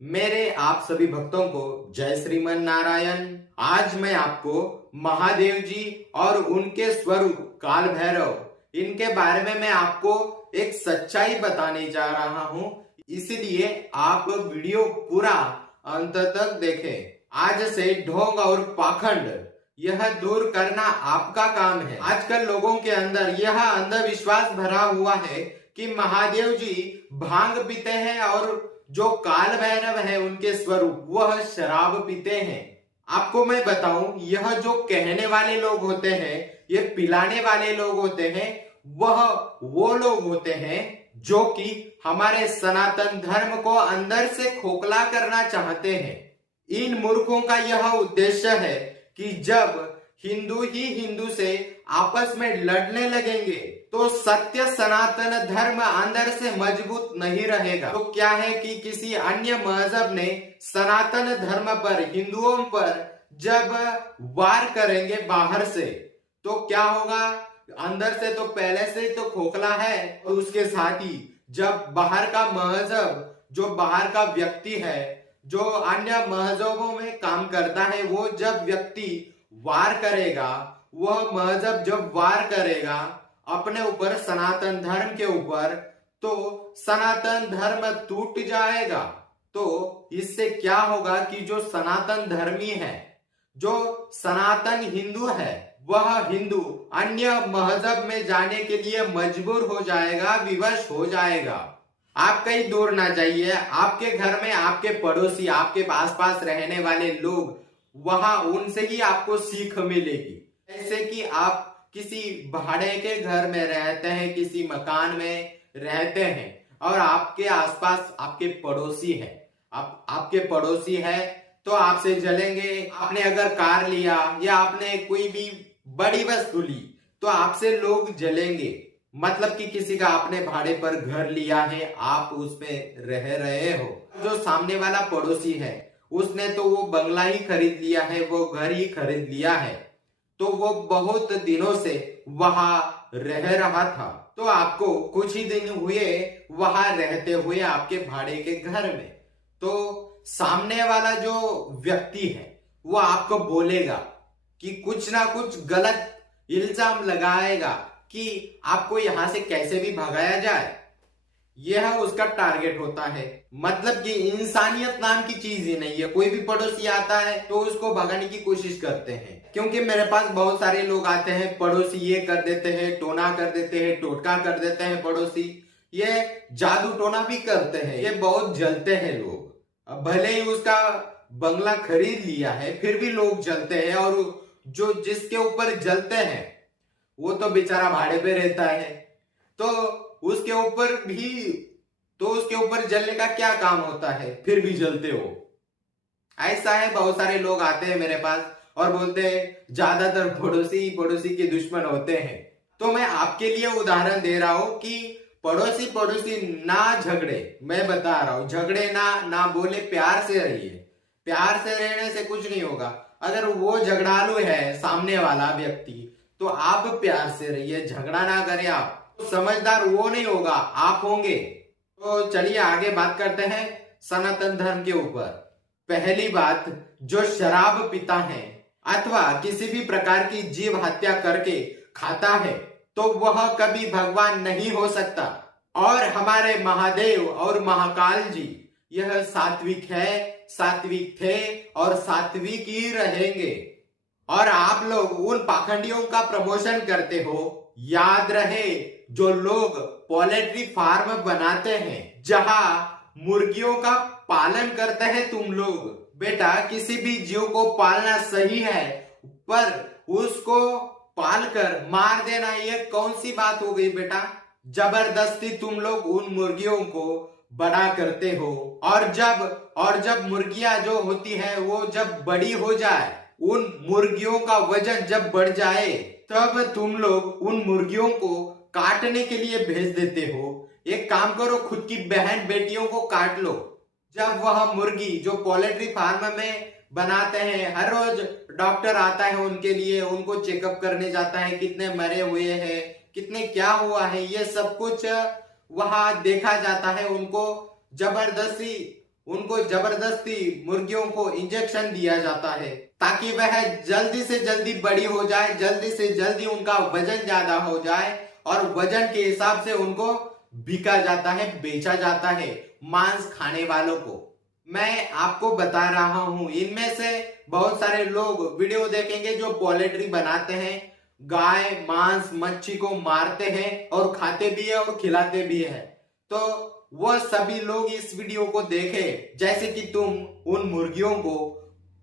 मेरे आप सभी भक्तों को जय श्रीमन नारायण। आज मैं आपको महादेव जी और उनके स्वरूप काल भैरव इनके बारे में मैं आपको एक सच्चाई बताने जा रहा हूं, इसलिए आप वीडियो पूरा अंत तक देखें। आज से ढोंग और पाखंड यह दूर करना आपका काम है। आजकल लोगों के अंदर यह अंधविश्वास भरा हुआ है कि महादेव जी भांग पीते हैं और जो काल भैरव है उनके स्वरूप वह शराब पीते हैं। आपको मैं बताऊं, यह जो कहने वाले लोग होते हैं, ये पिलाने वाले लोग होते हैं, वह वो लोग होते हैं जो कि हमारे सनातन धर्म को अंदर से खोखला करना चाहते हैं। इन मूर्खों का यह उद्देश्य है कि जब हिंदू ही हिंदू से आपस में लड़ने लगेंगे तो सत्य सनातन धर्म अंदर से मजबूत नहीं रहेगा। तो क्या है कि किसी अन्य मजहब ने सनातन धर्म पर, हिंदुओं पर जब वार करेंगे बाहर से, तो क्या होगा? अंदर से तो पहले से तो खोखला है, और उसके साथ ही जब बाहर का मजहब, जो बाहर का व्यक्ति है, जो अन्य मजहबों में काम करता है, वो जब व्यक्ति वार करेगा, वह मजहब जब वार करेगा अपने ऊपर, सनातन धर्म के ऊपर, तो सनातन धर्म टूट जाएगा। तो इससे क्या होगा कि जो सनातन धर्मी है, जो सनातन हिंदू है, वह हिंदू अन्य मजहब में जाने के लिए मजबूर हो जाएगा, विवश हो जाएगा। आप कहीं दूर ना जाइए, आपके घर में आपके पड़ोसी, आपके आसपास रहने वाले लोग, वहां उनसे ही आपको सीख मिलेगी। जैसे कि आप किसी भाड़े के घर में रहते हैं, किसी मकान में रहते हैं और आपके आसपास आपके पड़ोसी है, आपके पड़ोसी है तो आपसे जलेंगे। आपने अगर कार लिया या आपने कोई भी बड़ी वस्तु ली तो आपसे लोग जलेंगे। मतलब कि किसी का आपने भाड़े पर घर लिया है, आप उसमें रह रहे हो। जो सामने वाला पड़ोसी है उसने तो वो बंगला ही खरीद लिया है, वो घर ही खरीद लिया है, तो वो बहुत दिनों से वहां रह रहा था। तो आपको कुछ ही दिन हुए वहां रहते हुए आपके भाड़े के घर में, तो सामने वाला जो व्यक्ति है वो आपको बोलेगा कि कुछ ना कुछ गलत इल्जाम लगाएगा कि आपको यहां से कैसे भी भगाया जाए। यह उसका टारगेट होता है। मतलब कि इंसानियत नाम की चीज ही नहीं है। कोई भी पड़ोसी आता है तो उसको भगाने की कोशिश करते हैं, क्योंकि मेरे पास बहुत सारे लोग आते हैं, पड़ोसी ये कर देते हैं, टोना कर देते हैं, टोटका कर देते हैं, पड़ोसी ये जादू टोना भी करते हैं, ये बहुत जलते हैं लोग। अब भले ही उसका बंगला खरीद लिया है फिर भी लोग जलते हैं, और जो जिसके ऊपर जलते हैं वो तो बेचारा भाड़े पे रहता है, तो उसके ऊपर जलने का क्या काम होता है, फिर भी जलते हो। ऐसा है, बहुत सारे लोग आते हैं मेरे पास और बोलते हैं ज्यादातर पड़ोसी पड़ोसी के दुश्मन होते हैं। तो मैं आपके लिए उदाहरण दे रहा हूं कि पड़ोसी पड़ोसी ना झगड़े। मैं बता रहा हूं, झगड़े ना बोले, प्यार से रहिए। प्यार से रहने से कुछ नहीं होगा। अगर वो झगड़ालू है सामने वाला व्यक्ति, तो आप प्यार से रहिए, झगड़ा ना करें। आप समझदार वो नहीं होगा, आप होंगे। तो चलिए आगे बात करते हैं सनातन धर्म के ऊपर। पहली बात, जो शराब पीता है अथवा किसी भी प्रकार की जीव हत्या करके खाता है तो वह कभी भगवान नहीं हो सकता। और हमारे महादेव और महाकाल जी यह सात्विक है, सात्विक थे और सात्विक ही रहेंगे। और आप लोग उन पाखंडियों का प्रमोशन करते हो। याद रहे, जो लोग पोल्ट्री फार्म बनाते हैं, जहां मुर्गियों का पालन करते हैं तुम लोग, बेटा किसी भी जीव को पालना सही है, पर उसको पालकर मार देना ये कौन सी बात हो गई बेटा? जबरदस्ती तुम लोग उन मुर्गियों को बड़ा करते हो, और जब मुर्गियां जो होती है वो जब बड़ी हो जाए, उन मुर्गियों का वजन जब बढ़ जाए, तब तुम लोग उन मुर्गियों को काटने के लिए भेज देते हो। एक काम करो, खुद की बहन बेटियों को काट लो। जब वह मुर्गी जो पोल्ट्री फार्म में बनाते हैं, हर रोज डॉक्टर आता है उनके लिए, उनको चेकअप करने जाता है, कितने मरे हुए हैं, कितने क्या हुआ है, ये सब कुछ वहां देखा जाता है। उनको जबरदस्ती उनको जबरदस्ती मुर्गियों को इंजेक्शन दिया जाता है ताकि वह जल्दी से जल्दी बड़ी हो जाए, जल्दी से जल्दी उनका वजन ज्यादा हो जाए और वजन के हिसाब से उनको बिका जाता है, बेचा जाता है मांस खाने वालों को। मैं आपको बता रहा हूं, इनमें से बहुत सारे लोग वीडियो देखेंगे जो पोल्ट्री बनाते हैं, गाय मांस मच्छी को मारते हैं और खाते भी है और खिलाते भी है। तो वो सभी लोग इस वीडियो को देखें जैसे कि तुम उन मुर्गियों को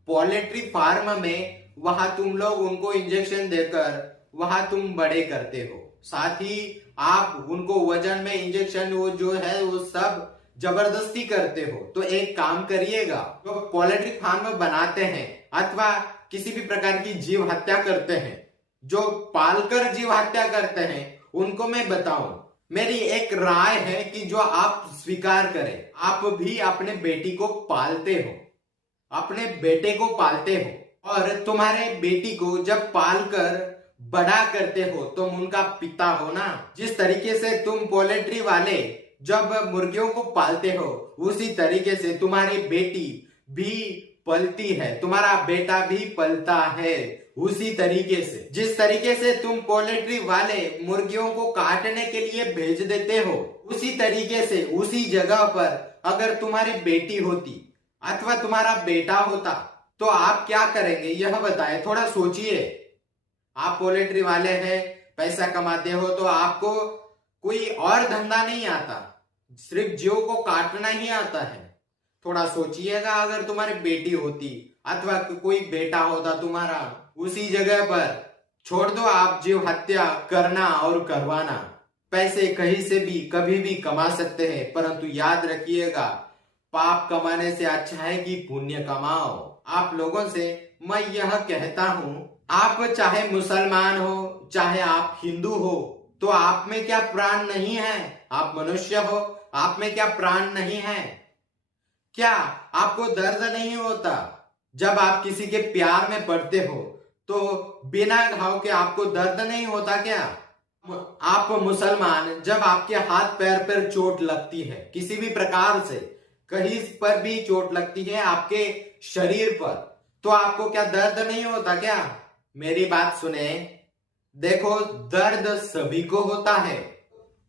पोल्ट्री फार्म में वहां तुम लोग उनको इंजेक्शन देकर वहां तुम बड़े करते हो, साथ ही आप उनको वजन में इंजेक्शन वो जो है वो सब जबरदस्ती करते हो। तो एक काम करिएगा, तो पोल्ट्री फार्म बनाते हैं अथवा किसी भी प्रकार की जीव हत्या करते हैं, जो पालकर जीव हत्या करते हैं, उनको मैं बताऊं, मेरी एक राय है कि जो आप स्वीकार करें, आप भी अपने बेटी को पालते हो, अपने बेटे को पालते हो और तुम्हारे बेटी को जब पालकर बड़ा करते हो तुम उनका पिता हो ना। जिस तरीके से तुम पोल्ट्री वाले जब मुर्गियों को पालते हो उसी तरीके से तुम्हारी बेटी भी पलती है, तुम्हारा बेटा भी पलता है उसी तरीके से। जिस तरीके से तुम पोल्ट्री वाले मुर्गियों को काटने के लिए भेज देते हो, उसी तरीके से उसी जगह पर अगर तुम्हारी बेटी होती अथवा तुम्हारा बेटा होता तो आप क्या करेंगे यह बताएं, थोड़ा सोचिए। आप पोल्ट्री वाले हैं, पैसा कमाते हो, तो आपको कोई और धंधा नहीं आता, सिर्फ जीव को काटना ही आता है। थोड़ा सोचिएगा, अगर तुम्हारी बेटी होती अथवा कोई बेटा होता तुम्हारा, उसी जगह पर छोड़ दो आप जीव हत्या करना और करवाना। पैसे कहीं से भी कभी भी कमा सकते हैं, परंतु याद रखिएगा पाप कमाने से अच्छा है कि पुण्य कमाओ। आप लोगों से मैं यह कहता हूं, आप चाहे मुसलमान हो चाहे आप हिंदू हो, तो आप में क्या प्राण नहीं है? आप मनुष्य हो, आप में क्या प्राण नहीं है? क्या आपको दर्द नहीं होता जब आप किसी के प्यार में पड़ते हो? तो बिना घाव के आपको दर्द नहीं होता क्या? आप मुसलमान, जब आपके हाथ पैर पर चोट लगती है किसी भी प्रकार से, कहीं पर भी चोट लगती है आपके शरीर पर, तो आपको क्या दर्द नहीं होता क्या? मेरी बात सुने, देखो दर्द सभी को होता है,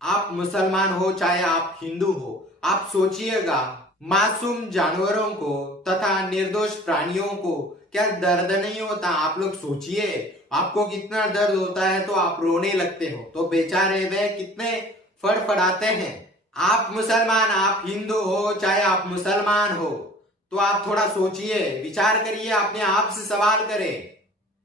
आप मुसलमान हो चाहे आप हिंदू हो। आप सोचिएगा, मासूम जानवरों को तथा निर्दोष प्राणियों को क्या दर्द नहीं होता? आप लोग सोचिए, आपको कितना दर्द होता है तो आप रोने लगते हो, तो बेचारे वे कितने फड़फड़ाते हैं। आप मुसलमान, आप हिंदू हो चाहे आप मुसलमान हो, तो आप थोड़ा सोचिए, विचार करिए, अपने आप से सवाल करें।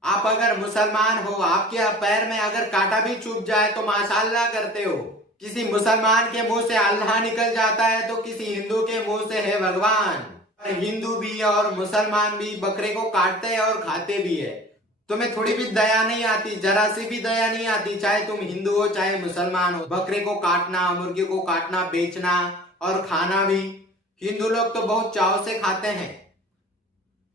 आप अगर मुसलमान हो, आपके पैर में अगर कांटा भी चुभ जाए तो माशाअल्लाह करते हो। किसी मुसलमान के मुंह से अल्लाह निकल जाता है तो किसी हिंदू के मुंह से है भगवान। हिंदू भी और मुसलमान भी बकरे को काटते हैं और खाते भी है। तुम्हें थोड़ी भी दया नहीं आती, जरा सी भी दया नहीं आती, चाहे तुम हिंदू हो चाहे मुसलमान हो। बकरे को काटना, मुर्गी को काटना, बेचना और खाना भी हिंदू लोग तो बहुत चाव से खाते हैं,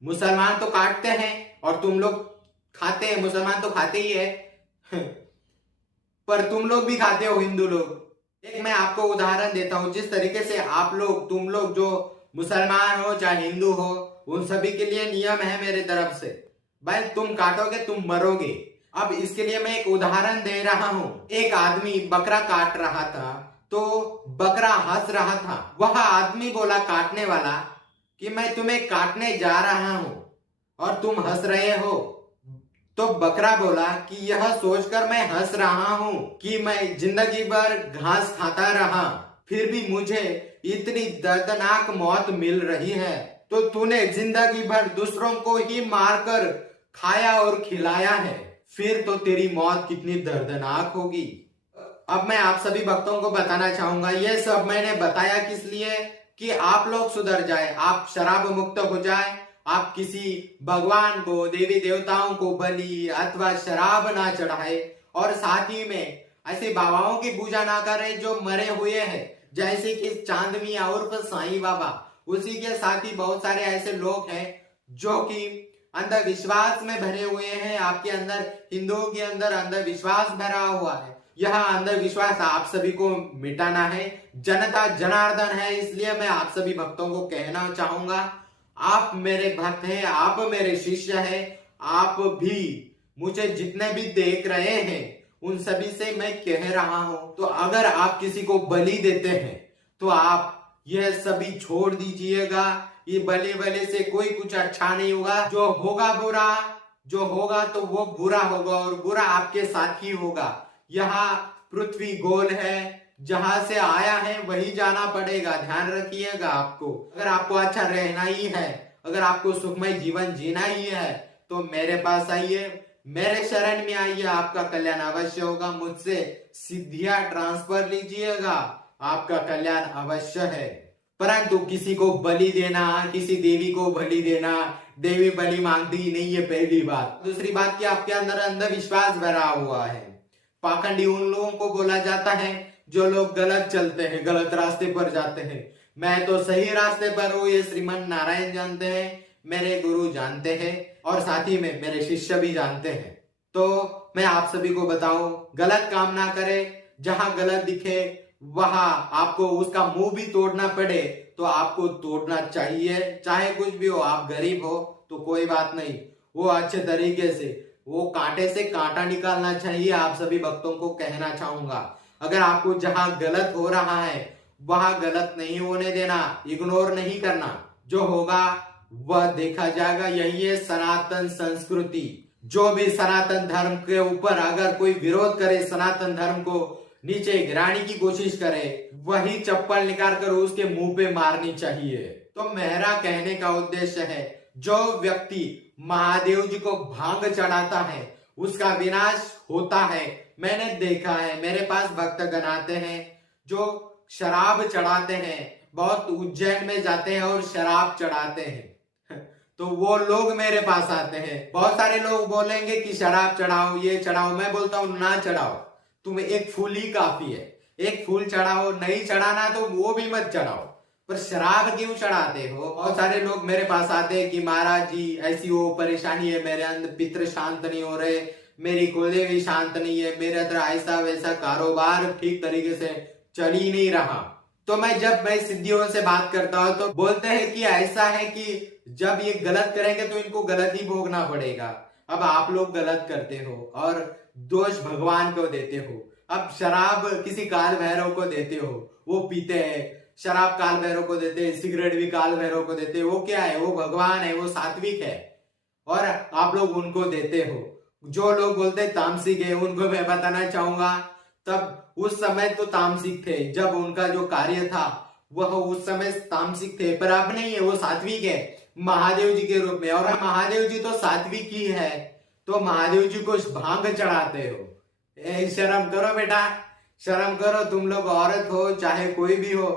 मुसलमान तो काटते हैं और तुम लोग खाते हैं। मुसलमान तो खाते ही है पर तुम लोग भी खाते हो हिंदू लोग। एक मैं आपको उदाहरण देता हूं, जिस तरीके से आप लोग, तुम लोग जो मुसलमान हो चाहे हिंदू हो, उन सभी के लिए नियम है मेरे तरफ से, भाई तुम काटोगे तुम मरोगे। अब इसके लिए मैं एक उदाहरण दे रहा हूं। एक आदमी बकरा काट रहा था तो बकरा हंस रहा था। वह आदमी बोला काटने वाला कि मैं तुम्हें काटने जा रहा हूं और तुम हंस रहे हो। तो बकरा बोला कि यह सोचकर मैं हंस रहा हूं कि मैं जिंदगी भर घास खाता रहा, फिर भी मुझे इतनी दर्दनाक मौत मिल रही है, तो तूने जिंदगी भर दूसरों को ही मारकर खाया और खिलाया है, फिर तो तेरी मौत कितनी दर्दनाक होगी। अब मैं आप सभी भक्तों को बताना चाहूंगा, यह सब मैंने बताया किस लिए कि आप लोग सुधर जाए, आप शराब मुक्त हो जाए, आप किसी भगवान को, देवी देवताओं को बलि अथवा शराब ना चढ़ाए और साथ ही में ऐसे बाबाओं की पूजा ना करें जो मरे हुए हैं, जैसे कि चांद मियां उर्फ साईं बाबा। उसी के साथ ही बहुत सारे ऐसे लोग हैं जो कि अंधविश्वास में भरे हुए हैं। आपके अंदर, हिंदुओं के अंदर अंधविश्वास भरा हुआ है, यह अंधविश्वास आप सभी को मिटाना है। जनता जनार्दन है, इसलिए मैं आप सभी भक्तों को कहना चाहूंगा, आप मेरे भक्त हैं, आप मेरे शिष्य हैं, आप भी मुझे जितने भी देख रहे हैं उन सभी से मैं कह रहा हूं, तो अगर आप किसी को बलि देते हैं तो आप यह सभी छोड़ दीजिएगा। ये बलि बलि से कोई कुछ अच्छा नहीं होगा। जो होगा बुरा, जो होगा तो वो बुरा होगा और बुरा आपके साथ ही होगा। यहाँ पृथ्वी गोल है, जहां से आया है वही जाना पड़ेगा, ध्यान रखिएगा। आपको अगर आपको अच्छा रहना ही है, अगर आपको सुखमय जीवन जीना ही है तो मेरे पास आइए, मेरे शरण में आइए, आपका कल्याण अवश्य होगा। मुझसे सिद्धियां ट्रांसफर लीजिएगा, आपका कल्याण अवश्य है। परंतु किसी को बलि देना, किसी देवी को बलि देना, देवी बलि मांगती ही नहीं है, पहली बात। दूसरी बात कि आपके अंदर अंधविश्वास भरा हुआ है। पाखंडी उन लोगों को बोला जाता है जो लोग गलत चलते हैं, गलत रास्ते पर जाते हैं। मैं तो सही रास्ते पर हूँ, ये श्रीमन नारायण जानते हैं, मेरे गुरु जानते हैं और साथ ही में मेरे शिष्य भी जानते हैं। तो मैं आप सभी को बताऊं, गलत काम ना करें। जहां गलत दिखे वहां आपको उसका मुंह भी तोड़ना पड़े तो आपको तोड़ना चाहिए, चाहे कुछ भी हो। आप गरीब हो तो कोई बात नहीं, वो अच्छे तरीके से वो कांटे से कांटा निकालना चाहिए। आप सभी भक्तों को कहना चाहूंगा, अगर आपको जहां गलत हो रहा है वहां गलत नहीं होने देना, इग्नोर नहीं करना। जो होगा वह देखा जाएगा। यही है सनातन संस्कृति। जो भी सनातन धर्म के ऊपर अगर कोई विरोध करे, सनातन धर्म को नीचे गिराने की कोशिश करे, वही चप्पल निकाल कर उसके मुंह पे मारनी चाहिए। तो मेरा कहने का उद्देश्य है, जो व्यक्ति महादेव जी को भांग चढ़ाता है उसका विनाश होता है। मैंने देखा है, मेरे पास भक्तगण आते हैं जो शराब चढ़ाते हैं, बहुत उज्जैन में जाते हैं और शराब चढ़ाते हैं। तो वो लोग मेरे पास आते हैं। बहुत सारे लोग बोलेंगे कि शराब चढ़ाओ, ये चढ़ाओ। मैं बोलता हूं ना चढ़ाओ, तुम्हें एक फूल ही काफी है। एक फूल चढ़ाओ, नहीं चढ़ाना तो वो भी मत चढ़ाओ, पर शराब क्यों चढ़ाते हो? बहुत सारे लोग मेरे पास आते हैं कि महाराज जी ऐसी वो परेशानी है, मेरे अंदर पितृ शांत नहीं हो रहे, मेरी कुलदेवी शांत नहीं है, मेरे अंदर ऐसा वैसा कारोबार ठीक तरीके से चल ही नहीं रहा। तो मैं सिद्धियों से बात करता हूं तो बोलते हैं कि ऐसा है कि जब ये गलत करेंगे तो इनको गलत ही भोगना पड़ेगा। अब आप लोग गलत करते हो और दोष भगवान को देते हो। अब शराब किसी काल भैरव को देते हो, वो पीते हैं, शराब काल भैरव को देते हैं, सिगरेट भी काल भैरव को देते हैं। वो क्या है? वो भगवान है, वो सात्विक है और आप लोग उनको देते हो। जो लोग बोलते हैं तामसिक है, उनको मैं बताना चाहूंगा, तब उस समय तो तामसिक थे, जब उनका जो कार्य था वह उस समय तामसिक थे, पर अब नहीं है, वो सात्विक है महादेव जी के रूप में। और महादेव जी तो सात्विक ही है, तो महादेव जी को भांग चढ़ाते हो। शर्म करो बेटा, शर्म करो। तुम लोग औरत हो चाहे कोई भी हो,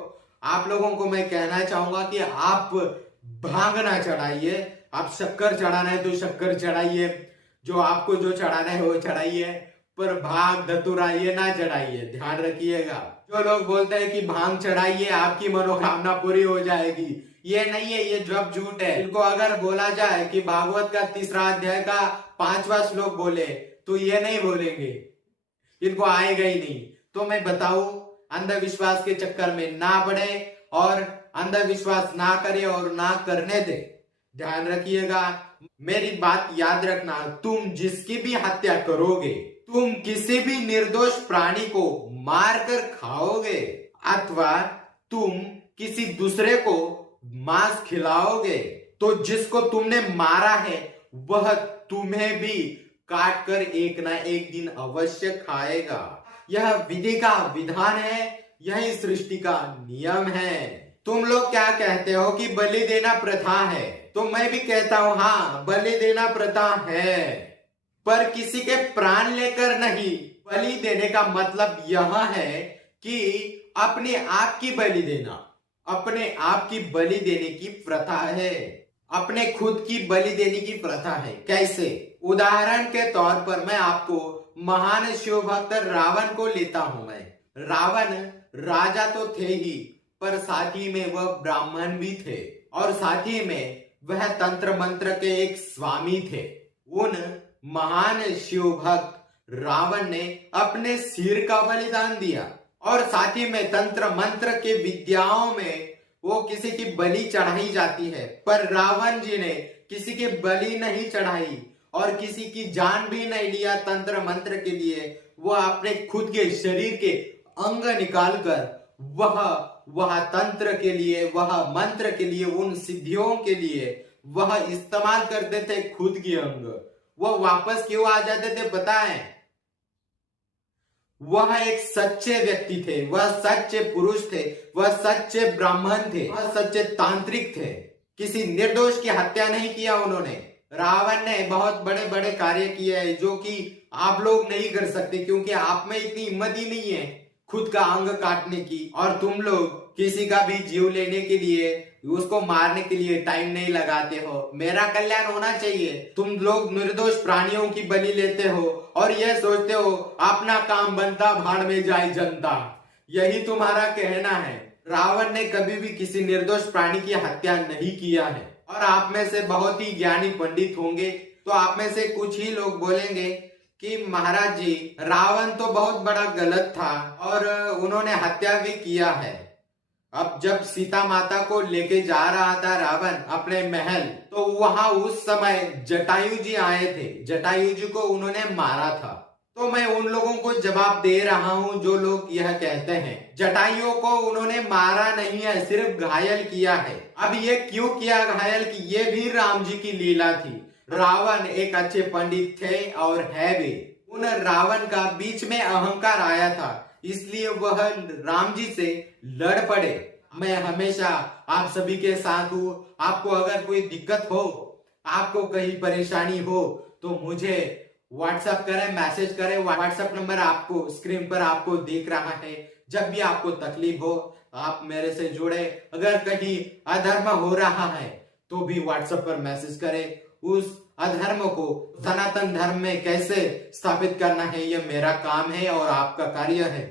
आप लोगों को मैं कहना चाहूंगा कि आप भांग ना चढ़ाइए। आप शक्कर चढ़ाना है तो शक्कर चढ़ाइए, जो आपको जो चढ़ाना है वो चढ़ाइए, पर भांग धतूरा ये ना चढ़ाइए, ध्यान रखिएगा। जो लोग बोलते हैं कि भांग चढ़ाइए आपकी मनोकामना पूरी हो जाएगी, ये नहीं है, ये जब झूठ है। इनको अगर बोला जाए कि भागवत का 3रा अध्याय का 5वां श्लोक बोले तो ये नहीं बोलेंगे, इनको आएगा ही नहीं। तो मैं बताऊं, अंधविश्वास के चक्कर में ना पड़े और अंधविश्वास ना करे और ना करने दे। ध्यान रखिएगा, मेरी बात याद रखना, तुम जिसकी भी हत्या करोगे, तुम किसी भी निर्दोष प्राणी को मारकर खाओगे अथवा तुम किसी दूसरे को मांस खिलाओगे, तो जिसको तुमने मारा है वह तुम्हें भी काट कर एक ना एक दिन अवश्य खाएगा। यह विधि का विधान है, यही सृष्टि का नियम है। तुम लोग क्या कहते हो कि बलि देना प्रथा है, तो मैं भी कहता हूं हाँ, बलि देना प्रथा है, पर किसी के प्राण लेकर नहीं। बलि देने का मतलब यह है कि अपने आप की बलि देना, अपने आप की बलि देने की प्रथा है, अपने खुद की बलि देने की प्रथा है। कैसे? उदाहरण के तौर पर मैं आपको महान शिव भक्त रावण को लेता हूं। मैं रावण राजा तो थे ही, पर साथ ही में वह ब्राह्मण भी थे और साथ ही में वह तंत्र मंत्र के एक स्वामी थे। उन महान शिव भक्त रावण ने अपने सिर का बलिदान दिया और साथ ही में तंत्र मंत्र के विद्याओं में वो किसी की बलि चढ़ाई जाती है, पर रावण जी ने किसी की बलि नहीं चढ़ाई और किसी की जान भी नहीं लिया तंत्र मंत्र के लिए। वह अपने खुद के शरीर के अंग निकालकर वह तंत्र के लिए, वह मंत्र के लिए, उन सिद्धियों के लिए वह इस्तेमाल करते थे खुद के अंग। वह वापस क्यों आ जाते थे बताएं? वह एक सच्चे व्यक्ति थे, वह सच्चे पुरुष थे, वह सच्चे ब्राह्मण थे, वह सच्चे तांत्रिक थे। किसी निर्दोष की हत्या नहीं किया उन्होंने। रावण ने बहुत बड़े बड़े कार्य किए हैं जो कि आप लोग नहीं कर सकते, क्योंकि आप में इतनी हिम्मत ही नहीं है खुद का अंग काटने की। और तुम लोग किसी का भी जीव लेने के लिए, उसको मारने के लिए टाइम नहीं लगाते हो। मेरा कल्याण होना चाहिए, तुम लोग निर्दोष प्राणियों की बलि लेते हो और यह सोचते हो अपना काम बनता भाड़ में जाए जनता। यही तुम्हारा कहना है। रावण ने कभी भी किसी निर्दोष प्राणी की हत्या नहीं किया है। और आप में से बहुत ही ज्ञानी पंडित होंगे, तो आप में से कुछ ही लोग बोलेंगे कि महाराज जी, रावण तो बहुत बड़ा गलत था और उन्होंने हत्या भी किया है। अब जब सीता माता को लेके जा रहा था रावण अपने महल, तो वहां उस समय जटायु जी आए थे। जटायु जी को उन्होंने मारा था। तो मैं उन लोगों को जवाब दे रहा हूं जो लोग यह कहते हैं जटायुओं को उन्होंने मारा नहीं है, सिर्फ घायल किया है। अब ये क्यों किया घायल कि ये भी राम जी की लीला थी। रावण एक अच्छे पंडित थे और है भी। उन रावण का बीच में अहंकार आया था, इसलिए वह राम जी से लड़ पड़े। मैं हमेशा आप सभी के साथ हूं। आपको अगर कोई दिक्कत हो, आपको कहीं परेशानी हो, तो मुझे व्हाट्सएप करें, मैसेज करें। व्हाट्सएप नंबर आपको स्क्रीन पर आपको दिख रहा है। जब भी आपको तकलीफ हो आप मेरे से जुड़े। अगर कहीं अधर्म हो रहा है तो भी व्हाट्सएप पर मैसेज करें। उस अधर्म को सनातन धर्म में कैसे स्थापित करना है, यह मेरा काम है और आपका कार्य है,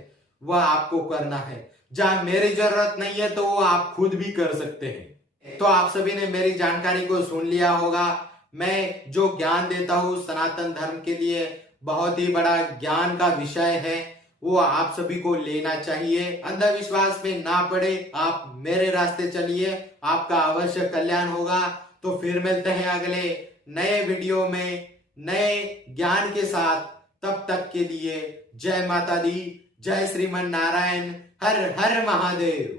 वह आपको करना है। जहां मेरी जरूरत नहीं है तो वो आप खुद भी कर सकते हैं। तो आप सभी ने मेरी जानकारी को सुन लिया होगा। मैं जो ज्ञान देता हूँ सनातन धर्म के लिए बहुत ही बड़ा ज्ञान का विषय है, वो आप सभी को लेना चाहिए। अंधविश्वास में ना पड़े, आप मेरे रास्ते चलिए, आपका अवश्य कल्याण होगा। तो फिर मिलते हैं अगले नए वीडियो में नए ज्ञान के साथ। तब तक के लिए जय माता दी, जय श्रीमन नारायण, हर हर महादेव।